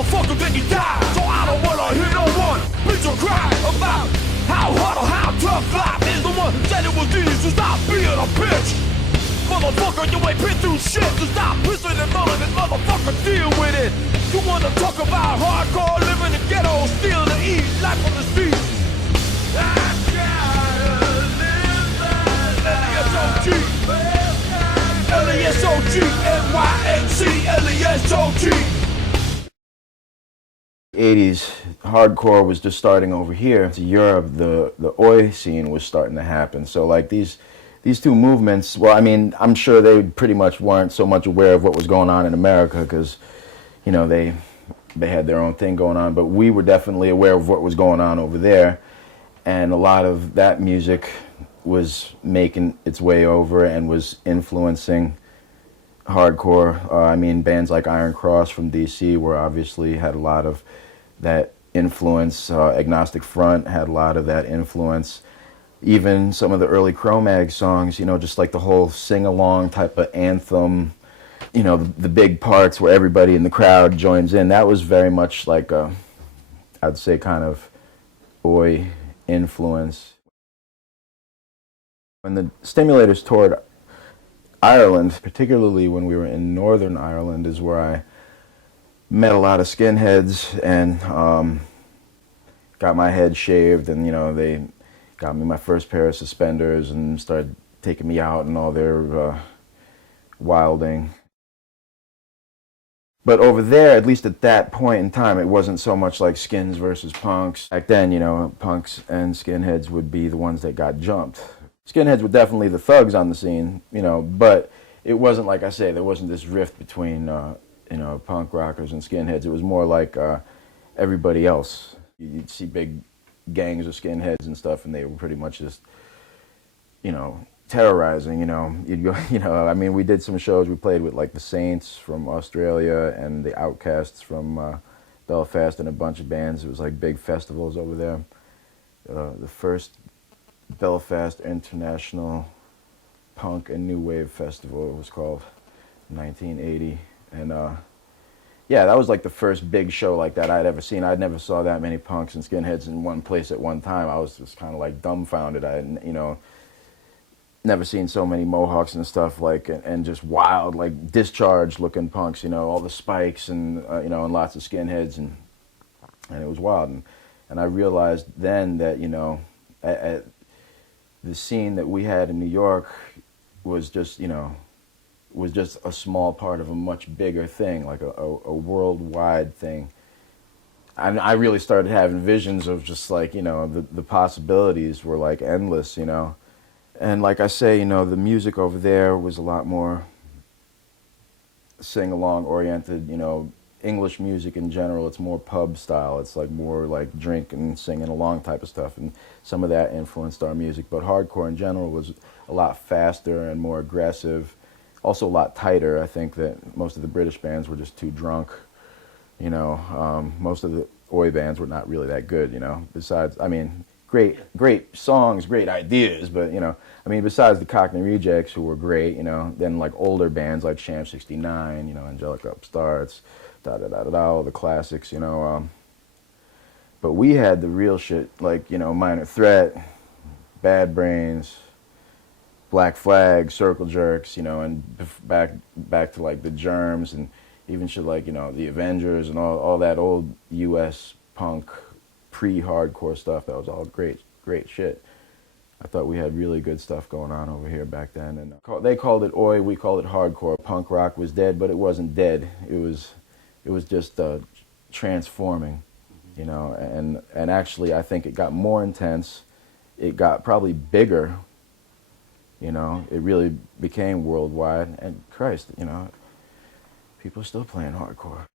motherfucker, then you die. So I don't wanna hear no one bitch or cry about how hard or how tough life is. The one said it was easy, so stop being a bitch. Motherfucker, you ain't been through shit, so stop pissing and mulling and motherfucker, deal with it. You wanna talk about hardcore, living in the ghetto, stealing to eat, life on the street. I gotta live that L-E-S-O-G, NYHC, L-E-S-O-G. 80s hardcore was just starting over here. To Europe, the oi scene was starting to happen. So like these two movements, well, I mean, I'm sure they pretty much weren't so much aware of what was going on in America because, you know, they had their own thing going on, but we were definitely aware of what was going on over there, and a lot of that music was making its way over and was influencing hardcore. I mean, bands like Iron Cross from DC were obviously had a lot of that influence. Agnostic Front had a lot of that influence. Even some of the early CRO-MAGS songs, you know, just like the whole sing-along type of anthem, you know, the big parts where everybody in the crowd joins in, that was very much like a, I'd say, kind of oi influence. When the Stimulators toured Ireland, particularly when we were in Northern Ireland, is where I met a lot of skinheads and got my head shaved, and, you know, they got me my first pair of suspenders and started taking me out and all their wilding. But over there, at least at that point in time, it wasn't so much like skins versus punks. Back then, you know, punks and skinheads would be the ones that got jumped. Skinheads were definitely the thugs on the scene, you know, but it wasn't, like I say, there wasn't this rift between, you know, punk rockers and skinheads. It was more like everybody else. You'd see big gangs of skinheads and stuff, and they were pretty much just, you know, terrorizing, you know. You'd go, you know, I mean, we did some shows, we played with like the Saints from Australia and the Outcasts from Belfast and a bunch of bands. It was like big festivals over there. The first Belfast International Punk and New Wave Festival, it was called, 1980, and yeah, that was like the first big show like that I'd ever seen. I never saw that many punks and skinheads in one place at one time. I was just kind of like dumbfounded. I hadn't, you know, never seen so many mohawks and stuff, like, and just wild, like discharge looking punks, you know, all the spikes and you know, and lots of skinheads, and it was wild. And I realized then that, you know, at the scene that we had in New York was just, you know, was just a small part of a much bigger thing, like a worldwide thing. And I really started having visions of just like, you know, the possibilities were like endless, you know. And like I say, you know, the music over there was a lot more sing-along oriented, you know. English music in general, it's more pub style. It's like more like drink and singing along type of stuff, and some of that influenced our music. But hardcore in general was a lot faster and more aggressive, also a lot tighter. I think that most of the British bands were just too drunk, you know. Most of the oi bands were not really that good, you know. Besides, I mean, great songs, great ideas, but, you know, I mean, besides the Cockney Rejects, who were great, you know, then like older bands like Sham 69, you know, Angelica Upstarts, all the classics, you know. But we had the real shit, like, you know, Minor Threat, Bad Brains, Black Flag, Circle Jerks, you know, and back to like the Germs, and even shit like, you know, the Avengers and all that old U.S. punk pre-hardcore stuff. That was all great shit. I thought we had really good stuff going on over here back then, and they called it oi, we called it hardcore. Punk rock was dead, but it wasn't dead. It was just transforming, you know, and actually I think it got more intense. It got probably bigger, you know. It really became worldwide, and Christ, you know, people are still playing hardcore.